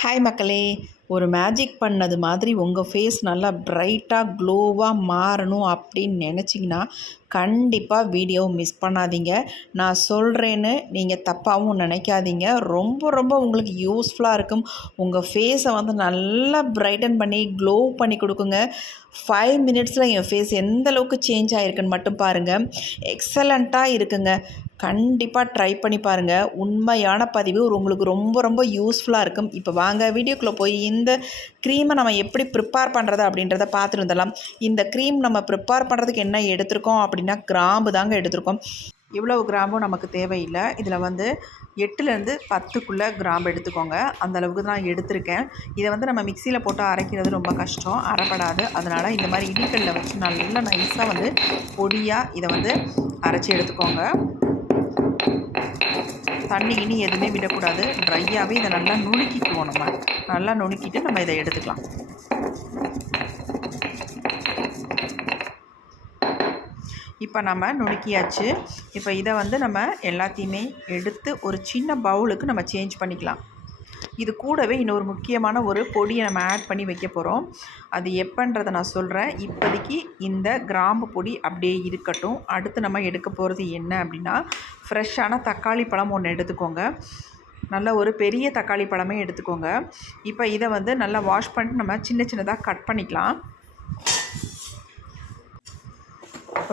Hi மக்களே ஒரு magic பண்ணது மாதிரி உங்கள் ஃபேஸ் நல்லா பிரைட்டாக க்ளோவாக மாறணும் அப்படின்னு நினச்சிங்கன்னா கண்டிப்பாக வீடியோ மிஸ் பண்ணாதீங்க. நான் சொல்கிறேன்னு நீங்கள் தப்பாகவும் நினைக்காதீங்க. ரொம்ப ரொம்ப உங்களுக்கு யூஸ்ஃபுல்லாக இருக்கும். உங்கள் ஃபேஸை வந்து நல்லா பிரைட்டன் பண்ணி க்ளோ பண்ணி கொடுக்குங்க. ஃபைவ் மினிட்ஸில் என் ஃபேஸ் எந்த அளவுக்கு சேஞ்ச் ஆகிருக்குன்னு மட்டும் பாருங்கள் எக்ஸலண்ட்டாக இருக்குங்க. கண்டிப்பாக ட்ரை பண்ணி பாருங்கள் உண்மையான பதிவு. உங்களுக்கு ரொம்ப ரொம்ப யூஸ்ஃபுல்லாக இருக்கும். இப்போ வாங்க வீடியோக்குள்ளே போய் இந்த க்ரீமை நம்ம எப்படி ப்ரிப்பேர் பண்ணுறது அப்படின்றத பார்த்துட்டு வந்துடலாம் இந்த க்ரீம் நம்ம ப்ரிப்பேர் பண்ணுறதுக்கு என்ன எடுத்திருக்கோம் அப்படின்னா கிராம்பு தாங்க எடுத்திருக்கோம். இவ்வளவு கிராம்பும் நமக்கு தேவையில்லை. இதில் வந்து எட்டுலேருந்து பத்துக்குள்ளே கிராம்பு எடுத்துக்கோங்க. அந்த அளவுக்கு நான் எடுத்திருக்கேன். இதை வந்து நம்ம மிக்சியில் போட்டு அரைக்கிறது ரொம்ப கஷ்டம். அரைப்படாது. அதனால் இந்த மாதிரி இடிக்கல்ல வச்சு நல்லா நைஸாக வந்து பொடியாக இதை வந்து அரைச்சி எடுத்துக்கோங்க. தண்ணி இனி எதுவுமே விடக்கூடாது. ட்ரையாகவே இதை நல்லா நுணுக்கிக்குவோம் நம்ம. நல்லா நுணுக்கிட்டு நம்ம இதை எடுத்துக்கலாம். இப்போ நம்ம நுணுக்கியாச்சு. இப்போ இதை வந்து நம்ம எல்லாத்தையுமே எடுத்து ஒரு சின்ன பவுலுக்கு நம்ம சேஞ்ச் பண்ணிக்கலாம். இது கூடவே இன்னொரு முக்கியமான ஒரு பொடியை நம்ம ஆட் பண்ணி வைக்க போகிறோம் அது எப்பன்றதை நான் சொல்கிறேன் இப்போதைக்கு இந்த கிராம்பு பொடி அப்படியே இருக்கட்டும். அடுத்து நம்ம எடுக்க போகிறது என்ன அப்படின்னா ஃப்ரெஷ்ஷான தக்காளி பழம் ஒன்று எடுத்துக்கோங்க. நல்ல ஒரு பெரிய தக்காளி பழமே எடுத்துக்கோங்க. இப்போ இதை வந்து நல்லா வாஷ் பண்ணிட்டு நம்ம சின்ன சின்னதாக கட் பண்ணிக்கலாம்.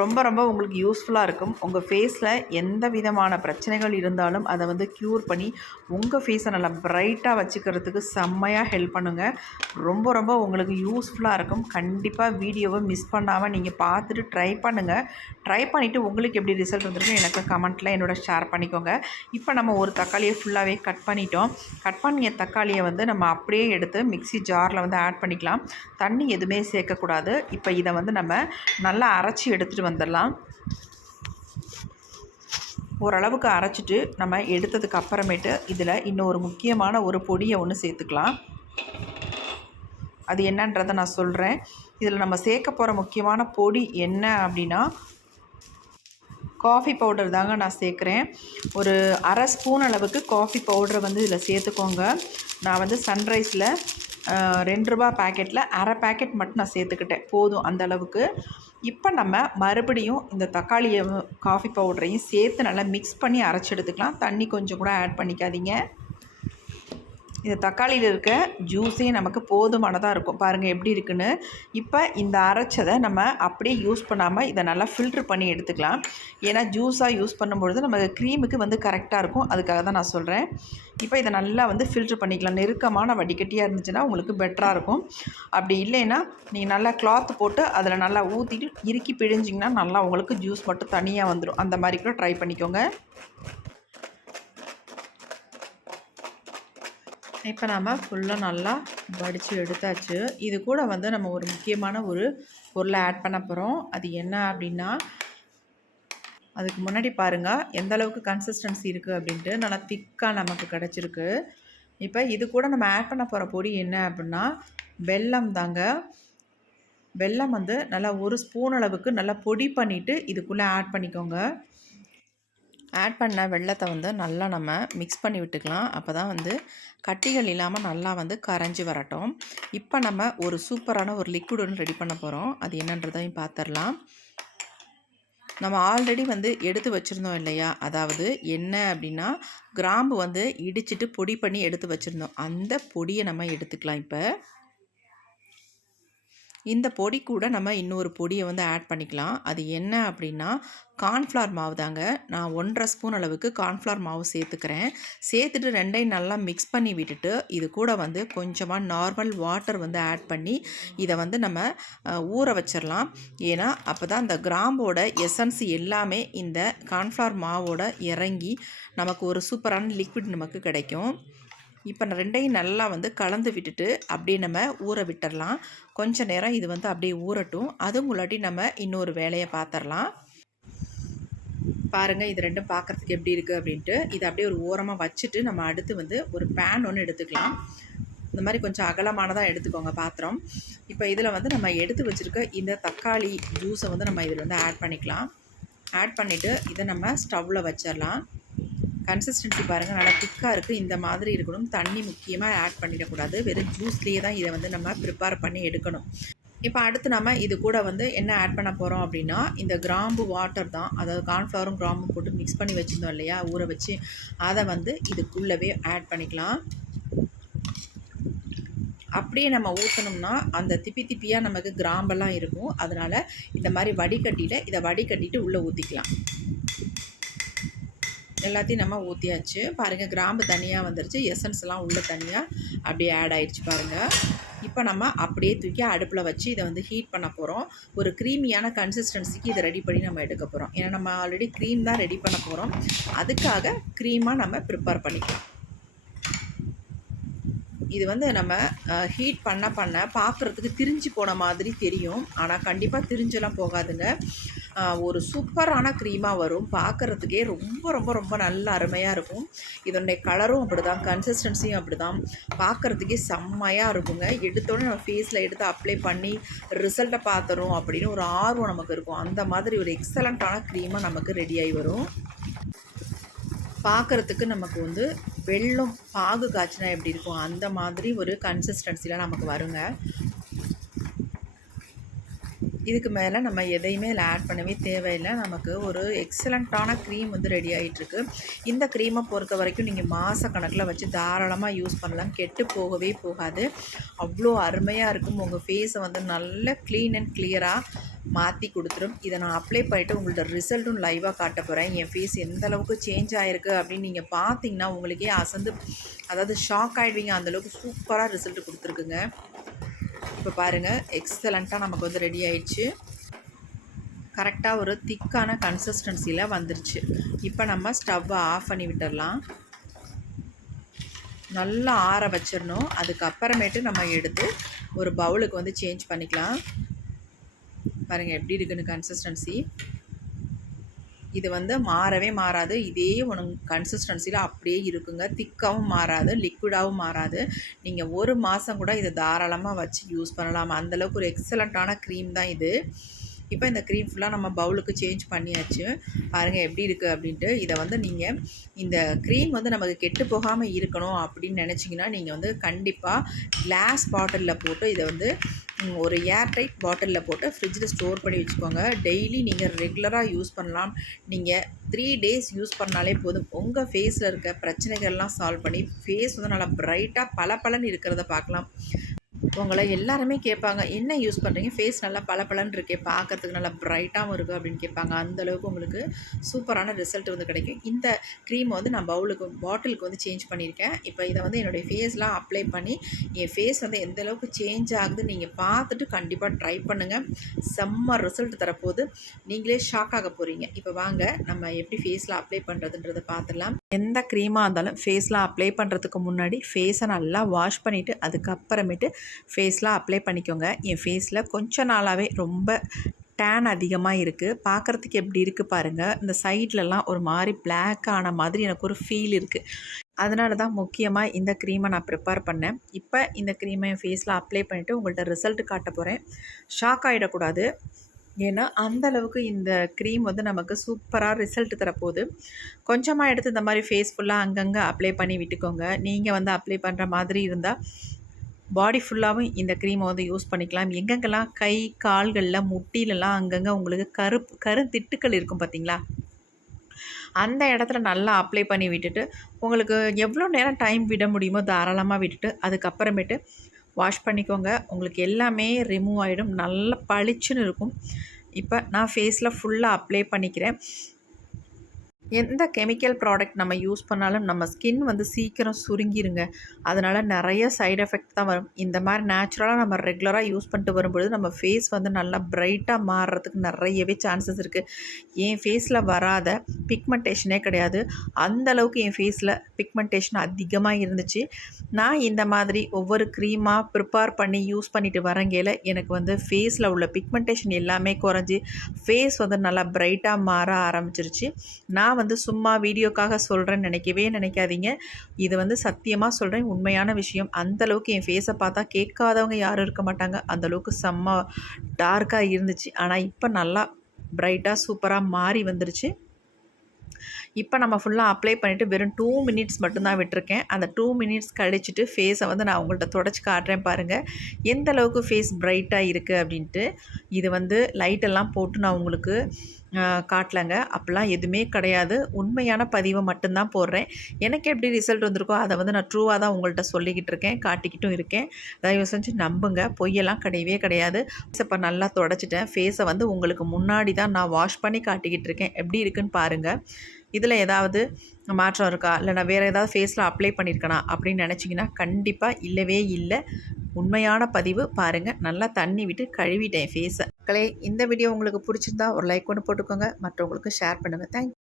ரொம்ப ரொம்ப உங்களுக்கு யூஸ்ஃபுல்லாக இருக்கும். உங்கள் ஃபேஸில் எந்த விதமான பிரச்சனைகள் இருந்தாலும் அதை வந்து க்யூர் பண்ணி உங்கள் ஃபேஸை நல்லா ப்ரைட்டாக வச்சுக்கிறதுக்கு செம்மையாக ஹெல்ப் பண்ணுங்கள் ரொம்ப ரொம்ப உங்களுக்கு யூஸ்ஃபுல்லாக இருக்கும். கண்டிப்பாக வீடியோவை மிஸ் பண்ணாமல் நீங்கள் பார்த்துட்டு ட்ரை பண்ணுங்கள் ட்ரை பண்ணிவிட்டு உங்களுக்கு எப்படி ரிசல்ட் வந்துருக்கு எனக்கு கமெண்ட்டில் என்னோட ஷேர் பண்ணிக்கோங்க. இப்போ நம்ம ஒரு தக்காளியை ஃபுல்லாகவே கட் பண்ணிட்டோம். கட் பண்ணிய தக்காளியை வந்து நம்ம அப்படியே எடுத்து மிக்சி ஜாரில் வந்து ஆட் பண்ணிக்கலாம். தண்ணி எதுவுமே சேர்க்கக்கூடாது. இப்போ இதை வந்து நம்ம நல்லா அரைச்சி எடுத்து எடுத்துகிட்டு வந்துடலாம். ஓரளவுக்கு அரைச்சிட்டு நம்ம எடுத்ததுக்கு அப்புறமேட்டு இதில் இன்னொரு முக்கியமான ஒரு பொடியை ஒன்று சேர்த்துக்கலாம். அது என்னன்றதை நான் சொல்கிறேன். இதில் நம்ம சேர்க்க போகிற முக்கியமான பொடி என்ன அப்படின்னா காஃபி பவுடர் தாங்க நான் சேர்க்குறேன். ஒரு அரை ஸ்பூன் அளவுக்கு காஃபி பவுடரை வந்து இதில் சேர்த்துக்கோங்க. நான் வந்து சன்ரைஸில் ரெண்டு ரூபா பேக்கெட்டில் அரை பேக்கெட் மட்டும் நான் சேர்த்துக்கிட்டேன். போதும் அந்த அளவுக்கு. இப்போ நம்ம மறுபடியும் இந்த தக்காளியை காஃபி பவுடரையும் சேர்த்து நல்லா மிக்ஸ் பண்ணி அரைச்சி எடுத்துக்கலாம். தண்ணி கொஞ்சம் கூட ஆட் பண்ணிக்காதீங்க. இந்த தக்காளியில் இருக்க ஜூஸே நமக்கு போதுமானதாக இருக்கும். பாருங்கள் எப்படி இருக்குன்னு. இப்போ இந்த அரைச்சதை நம்ம அப்படியே யூஸ் பண்ணாமல் இதை நல்லா ஃபில்ட்ரு பண்ணி எடுத்துக்கலாம். ஏன்னா ஜூஸாக யூஸ் பண்ணும்பொழுது நமக்கு க்ரீமுக்கு வந்து கரெக்டாக இருக்கும். அதுக்காக தான் நான் சொல்கிறேன் இப்போ இதை நல்லா வந்து ஃபில்ட்ரு பண்ணிக்கலாம். நெருக்கமான வடிகட்டியாக இருந்துச்சுன்னா உங்களுக்கு பெட்டராக இருக்கும். அப்படி இல்லைன்னா நீங்கள் நல்லா கிளாத் போட்டு அதில் நல்லா ஊற்றிட்டு இறுக்கி பிழிஞ்சிங்கன்னா நல்லா உங்களுக்கு ஜூஸ் மட்டும் தனியாக வந்துடும் அந்த மாதிரி கூட ட்ரை பண்ணிக்கோங்க. இப்போ நம்ம ஃபுல்லாக நல்லா வடித்து எடுத்தாச்சு. இது கூட வந்து நம்ம ஒரு முக்கியமான ஒரு பொருளை ஆட் பண்ண போகிறோம் அது என்ன அப்படின்னா அதுக்கு முன்னாடி பாருங்கள் எந்த அளவுக்கு கன்சிஸ்டன்சி இருக்குது அப்படின்ட்டு நல்லா திக்காக நமக்கு கிடச்சிருக்கு. இப்போ இது கூட நம்ம ஆட் பண்ண போகிற பொடி என்ன அப்படின்னா வெல்லம் தாங்க. வெல்லம் வந்து நல்லா ஒரு ஸ்பூன் அளவுக்கு நல்லா பொடி பண்ணிவிட்டு இதுக்குள்ளே ஆட் பண்ணிக்கோங்க. ஆட் பண்ண வெள்ளத்தை வந்து நல்லா நம்ம மிக்ஸ் பண்ணி விட்டுக்கலாம். அப்போ தான் வந்து கட்டிகள் இல்லாமல் நல்லா வந்து கரைஞ்சி வரட்டும். இப்போ நம்ம ஒரு சூப்பரான ஒரு லிக்விட் ஒன்று ரெடி பண்ண போகிறோம் அது என்னன்றதையும் பார்த்துடலாம் நம்ம ஆல்ரெடி வந்து எடுத்து வச்சுருந்தோம் இல்லையா? அதாவது என்ன அப்படின்னா கிராம்பு வந்து இடிச்சிட்டு பொடி பண்ணி எடுத்து வச்சுருந்தோம். அந்த பொடியை நம்ம எடுத்துக்கலாம் இப்போ. இந்த பொடி கூட நம்ம இன்னொரு பொடியை வந்து ஆட் பண்ணிக்கலாம். அது என்ன அப்படின்னா கார்ன்ஃப்ளவர் மாவு தாங்க. நான் ஒன்றரை ஸ்பூன் அளவுக்கு கார்ன்ஃப்ளவர் மாவு சேர்த்துக்கிறேன். சேர்த்துட்டு ரெண்டையும் நல்லா மிக்ஸ் பண்ணி விட்டுட்டு இது கூட வந்து கொஞ்சமாக நார்மல் வாட்டர் வந்து ஆட் பண்ணி இதை வந்து நம்ம ஊற வச்சிடலாம் ஏன்னா அப்போ தான் அந்த கிராம்போட எசன்ஸ் எல்லாமே இந்த கார்ன்ஃப்ளவர் மாவோட இறங்கி நமக்கு ஒரு சூப்பரான லிக்விட் நமக்கு கிடைக்கும். இப்போ நான் ரெண்டையும் நல்லா வந்து கலந்து விட்டுட்டு அப்படியே நம்ம ஊற விட்டுடலாம் கொஞ்ச நேரம் இது வந்து அப்படியே ஊறட்டும். அதுவும் இல்லாட்டி நம்ம இன்னொரு வேலையை பார்த்துடலாம் பாருங்கள் இது ரெண்டும் பார்க்குறதுக்கு எப்படி இருக்குது அப்படின்ட்டு. இதை அப்படியே ஒரு ஓரமாக வச்சுட்டு நம்ம அடுத்து வந்து ஒரு பேன் ஒன்று எடுத்துக்கலாம். இந்த மாதிரி கொஞ்சம் அகலமானதாக எடுத்துக்கோங்க பாத்திரம். இப்போ இதில் வந்து நம்ம எடுத்து வச்சுருக்க இந்த தக்காளி ஜூஸை வந்து நம்ம இதில் வந்து ஆட் பண்ணிக்கலாம். ஆட் பண்ணிவிட்டு இதை நம்ம ஸ்டவ்வில் வச்சிடலாம் கன்சிஸ்டன்சி பாருங்கள் நல்லா திக்காக இருக்குது இந்த மாதிரி இருக்கணும். தண்ணி முக்கியமாக ஆட் பண்ணிடக்கூடாது. வெறும் ஜூஸ்லேயே தான் இதை வந்து நம்ம ப்ரிப்பேர் பண்ணி எடுக்கணும். இப்போ அடுத்து நம்ம இது கூட வந்து என்ன ஆட் பண்ண போகிறோம் அப்படின்னா இந்த கிராம்பு வாட்டர் தான். அதாவது கார்ன்ஃப்ளவரும் கிராம்பும் போட்டு மிக்ஸ் பண்ணி வச்சுருந்தோம் இல்லையா? ஊற வச்சு அதை வந்து இதுக்குள்ளவே ஆட் பண்ணிக்கலாம். அப்படியே நம்ம ஊற்றணும்னா அந்த திப்பி திப்பியாக நமக்கு கிராம்பெல்லாம் இருக்கும். அதனால் இந்த மாதிரி வடிகட்டியில் இதை வடிகட்டிட்டு உள்ளே ஊற்றிக்கலாம் எல்லாத்தையும் நம்ம ஊற்றியாச்சு பாருங்கள் கிராம்பு தனியாக வந்துருச்சு. எசன்ஸ்லாம் உள்ளே தனியாக அப்படியே ஆட் ஆயிடுச்சு பாருங்கள் இப்போ நம்ம அப்படியே தூக்கி அடுப்பில் வச்சு இதை வந்து ஹீட் பண்ண போகிறோம் ஒரு க்ரீமியான கன்சிஸ்டன்சிக்கு இதை ரெடி பண்ணி நம்ம எடுக்க போகிறோம் ஏன்னா நம்ம ஆல்ரெடி க்ரீம் தான் ரெடி பண்ண போகிறோம் அதுக்காக க்ரீமாக நம்ம ப்ரிப்பேர் பண்ணிக்கலாம். இது வந்து நம்ம ஹீட் பண்ண பண்ண பார்க்குறதுக்கு திரிஞ்சு போன மாதிரி தெரியும். ஆனால் கண்டிப்பாக திரிஞ்செல்லாம் போகாதுங்க. ஒரு சூப்பரான க்ரீமாக வரும். பார்க்குறதுக்கே ரொம்ப ரொம்ப ரொம்ப நல்ல அருமையாக இருக்கும். இதனுடைய கலரும் அப்படி தான் கன்சிஸ்டன்சியும் அப்படி தான் பார்க்குறதுக்கே செம்மையாக இருக்குங்க. எடுத்தோடனே நம்ம ஃபேஸில் எடுத்து அப்ளை பண்ணி ரிசல்ட்டை பார்த்துறோம் அப்படின்னு ஒரு ஆர்வம் நமக்கு இருக்கும். அந்த மாதிரி ஒரு எக்ஸலண்ட்டான க்ரீமாக நமக்கு ரெடியாகி வரும். பார்க்குறதுக்கு நமக்கு வந்து வெள்ளம் பாகு காய்ச்சினா எப்படி இருக்கும்? அந்த மாதிரி ஒரு கன்சிஸ்டன்சியில் நமக்கு வருங்க. இதுக்கு மேலே நம்ம எதையுமே இதில் ஆட் பண்ணவே தேவையில்லை. நமக்கு ஒரு எக்ஸலண்ட்டான க்ரீம் வந்து ரெடி ஆகிட்டுருக்கு இந்த க்ரீமை பொறுத்த வரைக்கும் நீங்கள் மாத கணக்கில் வச்சு தாராளமாக யூஸ் பண்ணலாம். கெட்டு போகவே போகாது. அவ்வளோ அருமையாக இருக்கும். உங்கள் ஃபேஸை வந்து நல்ல க்ளீன் அண்ட் கிளியராக மாற்றி கொடுத்துரும். இதை நான் அப்ளை பண்ணிவிட்டு உங்கள்ட்ட ரிசல்ட்டும் லைவாக காட்ட போகிறேன் என் ஃபேஸ் எந்த அளவுக்கு சேஞ்ச் ஆகிருக்கு அப்படின்னு நீங்கள் பார்த்தீங்கன்னா உங்களுக்கே அசந்து அதாவது ஷாக் ஆகிடுவீங்க அந்தளவுக்கு சூப்பராக ரிசல்ட் கொடுத்துருக்குங்க. இப்போ பாருங்கள் எக்ஸலண்ட்டாக நமக்கு வந்து ரெடி ஆயிடுச்சு. கரெக்டாக ஒரு திக்கான கன்சிஸ்டன்சியில் வந்துருச்சு. இப்போ நம்ம ஸ்டவ்வை ஆஃப் பண்ணி விட்டுடலாம் நல்லா ஆற வச்சிடணும். அதுக்கப்புறமேட்டு நம்ம எடுத்து ஒரு பவுலுக்கு வந்து சேஞ்ச் பண்ணிக்கலாம். பாருங்கள் எப்படி இருக்குன்னு கன்சிஸ்டன்சி இது வந்து மாறவே மாறாது. இதே ஒன்று கன்சிஸ்டன்சியில் அப்படியே இருக்குங்க. திக்காகவும் மாறாது லிக்விடாகவும் மாறாது. நீங்கள் ஒரு மாதம் கூட இதை தாராளமாக வச்சு யூஸ் பண்ணலாம். அந்தளவுக்கு ஒரு எக்ஸலண்ட்டான க்ரீம் தான் இது. இப்போ இந்த க்ரீம் ஃபுல்லாக நம்ம பவுலுக்கு சேஞ்ச் பண்ணியாச்சு. பாருங்கள் எப்படி இருக்குது அப்படின்ட்டு. இதை வந்து நீங்கள் இந்த க்ரீம் வந்து நமக்கு கெட்டு போகாமல் இருக்கணும் அப்படின்னு நினச்சிங்கன்னா நீங்கள் வந்து கண்டிப்பாக கிளாஸ் பாட்டிலில் போட்டு இதை வந்து ஒரு ஏர் டைட் பாட்டிலில் போட்டு ஃப்ரிட்ஜில் ஸ்டோர் பண்ணி வச்சுக்கோங்க. டெய்லி நீங்கள் ரெகுலராக யூஸ் பண்ணலாம். நீங்கள் த்ரீ டேஸ் யூஸ் பண்ணாலே போதும். உங்கள் ஃபேஸில் இருக்க பிரச்சனைகள்லாம் சால்வ் பண்ணி ஃபேஸ் வந்து நல்லா ப்ரைட்டாக பல பலன் இருக்கிறத பார்க்கலாம். உங்களை எல்லாருமே கேட்பாங்க என்ன யூஸ் பண்ணுறீங்க ஃபேஸ் நல்லா பளபளன்னு இருக்கே பார்க்கறதுக்கு நல்லா ப்ரைட்டாகவும் இருக்குது அப்படின்னு கேட்பாங்க. அந்தளவுக்கு உங்களுக்கு சூப்பரான ரிசல்ட் வந்து கிடைக்கும். இந்த க்ரீம் வந்து நான் பவுலுக்கு பாட்டிலுக்கு வந்து சேஞ்ச் பண்ணியிருக்கேன். இப்போ இதை வந்து என்னுடைய ஃபேஸ்லாம் அப்ளை பண்ணி என் ஃபேஸ் வந்து எந்த அளவுக்கு சேஞ்ச் ஆகுது நீங்கள் பார்த்துட்டு கண்டிப்பாக ட்ரை பண்ணுங்கள் செம்ம ரிசல்ட் தரப்போது நீங்களே ஷாக் ஆக போகிறீங்க இப்போ வாங்க நம்ம எப்படி ஃபேஸில் அப்ளை பண்ணுறதுன்றதை பார்த்துடலாம். எந்த க்ரீமாக இருந்தாலும் ஃபேஸில் அப்ளை பண்ணுறதுக்கு முன்னாடி ஃபேஸை நல்லா வாஷ் பண்ணிவிட்டு அதுக்கப்புறமேட்டு ஃபேஸ்லாம் அப்ளை பண்ணிக்கோங்க. என் ஃபேஸில் கொஞ்ச நாளாகவே ரொம்ப டேன் அதிகமாக இருக்குது பார்க்குறதுக்கு எப்படி இருக்குது பாருங்கள் இந்த சைட்லலாம் ஒரு மாதிரி பிளாக் ஆன மாதிரி எனக்கு ஒரு ஃபீல் இருக்குது அதனால தான் முக்கியமாக இந்த க்ரீமை நான் ப்ரிப்பேர் பண்ணேன். இப்போ இந்த க்ரீமை என் ஃபேஸில் அப்ளை பண்ணிவிட்டு உங்கள்கிட்ட ரிசல்ட் காட்ட போகிறேன் ஷாக் ஆகிடக்கூடாது ஏன்னா அந்த அளவுக்கு இந்த க்ரீம் வந்து நமக்கு சூப்பராக ரிசல்ட் தரப்போகுது. கொஞ்சமாக எடுத்து இந்த மாதிரி ஃபேஸ் ஃபுல்லாக அங்கங்கே அப்ளை பண்ணி விட்டுக்கோங்க. நீங்கள் வந்து அப்ளை பண்ணுற மாதிரி இருந்தால் பாடி ஃபுல்லாகவும் இந்த க்ரீமை வந்து யூஸ் பண்ணிக்கலாம். எங்கெங்கெல்லாம் கை கால்களில் முட்டிலெலாம் அங்கங்கே உங்களுக்கு கருப்பு கருத்திட்டுக்கள் இருக்கும் பார்த்தீங்களா அந்த இடத்துல நல்லா அப்ளை பண்ணி விட்டுட்டு உங்களுக்கு எவ்வளோ நேரம் டைம் விட முடியுமோ தாராளமாக விட்டுட்டு அதுக்கப்புறமேட்டு வாஷ் பண்ணிக்கோங்க. உங்களுக்கு எல்லாமே ரிமூவ் ஆகிடும் நல்லா பளிச்சுன்னு இருக்கும். இப்போ நான் ஃபேஸில் ஃபுல்லாக அப்ளை பண்ணிக்கிறேன். எந்த கெமிக்கல் ப்ராடக்ட் நம்ம யூஸ் பண்ணாலும் நம்ம ஸ்கின் வந்து சீக்கிரம் சுருங்கிருங்க. அதனால் நிறைய சைட் எஃபெக்ட் தான் வரும். இந்த மாதிரி நேச்சுரலாக நம்ம ரெகுலராக யூஸ் பண்ணிட்டு வரும்பொழுது நம்ம ஃபேஸ் வந்து நல்லா ப்ரைட்டாக மாறுறதுக்கு நிறையவே சான்சஸ் இருக்குது என் ஃபேஸில் வராத பிக்மெண்டேஷனே கிடையாது. அந்தளவுக்கு என் ஃபேஸில் பிக்மெண்டேஷன் அதிகமாக இருந்துச்சு. நான் இந்த மாதிரி ஒவ்வொரு க்ரீமாக ப்ரிப்பேர் பண்ணி யூஸ் பண்ணிட்டு வரங்கையில் எனக்கு வந்து ஃபேஸில் உள்ள பிக்மெண்டேஷன் எல்லாமே குறைஞ்சி ஃபேஸ் வந்து நல்லா ப்ரைட்டாக மாற ஆரம்பிச்சிருச்சு. நான் வந்து சும்மா வீடியோக்காக சொல்கிறேன்னு நினைக்கவே நினைக்காதீங்க. இது வந்து சத்தியமாக சொல்கிறேன் உண்மையான விஷயம். அந்தளவுக்கு என் ஃபேஸை பார்த்தா கேட்காதவங்க யாரும் இருக்க மாட்டாங்க. அந்தளவுக்கு செம்ம டார்க்காக இருந்துச்சு. ஆனால் இப்போ நல்லா ப்ரைட்டாக சூப்பராக மாறி வந்துருச்சு. இப்போ நம்ம ஃபுல்லாக அப்ளை பண்ணிவிட்டு வெறும் டூ மினிட்ஸ் மட்டும்தான் விட்டுருக்கேன். அந்த டூ மினிட்ஸ் கழிச்சிட்டு ஃபேஸை வந்து நான் உங்கள்கிட்ட தொடச்சி காட்டுறேன் பாருங்கள் எந்த அளவுக்கு ஃபேஸ் பிரைட்டாக இருக்குது அப்படின்ட்டு இது வந்து லைட்டெல்லாம் போட்டு நான் உங்களுக்கு காட்டலங்க. அப்படிலாம் எதுவுமே கிடையாது. உண்மையான பதிவை மட்டும்தான் போடுறேன். எனக்கு எப்படி ரிசல்ட் வந்திருக்கோ அதை வந்து நான் ட்ரூவாக தான் உங்கள்கிட்ட சொல்லிக்கிட்டு இருக்கேன் காட்டிக்கிட்டும் இருக்கேன். தயவு செஞ்சு நம்புங்க. பொய்யெல்லாம் கிடையவே கிடையாது. இப்போ நல்லா தொடச்சிட்டேன். ஃபேஸை வந்து உங்களுக்கு முன்னாடி தான் நான் வாஷ் பண்ணி காட்டிக்கிட்டு இருக்கேன். எப்படி இருக்குன்னு பாருங்கள் இதில் ஏதாவது மாற்றம் இருக்கா? இல்லைனா வேறு ஏதாவது ஃபேஸில் அப்ளை பண்ணியிருக்கனா? அப்படின்னு நினச்சிங்கன்னா கண்டிப்பாக இல்லவே இல்லை. உண்மையான பதிவு பாருங்கள் நல்லா தண்ணி விட்டு கழுவிட்டேன் ஃபேஸை மக்களே இந்த வீடியோ உங்களுக்கு பிடிச்சிருந்தா ஒரு லைக் ஒன்று போட்டுக்கோங்க. மற்றவங்களுக்கு ஷேர் பண்ணுங்கள் தேங்க்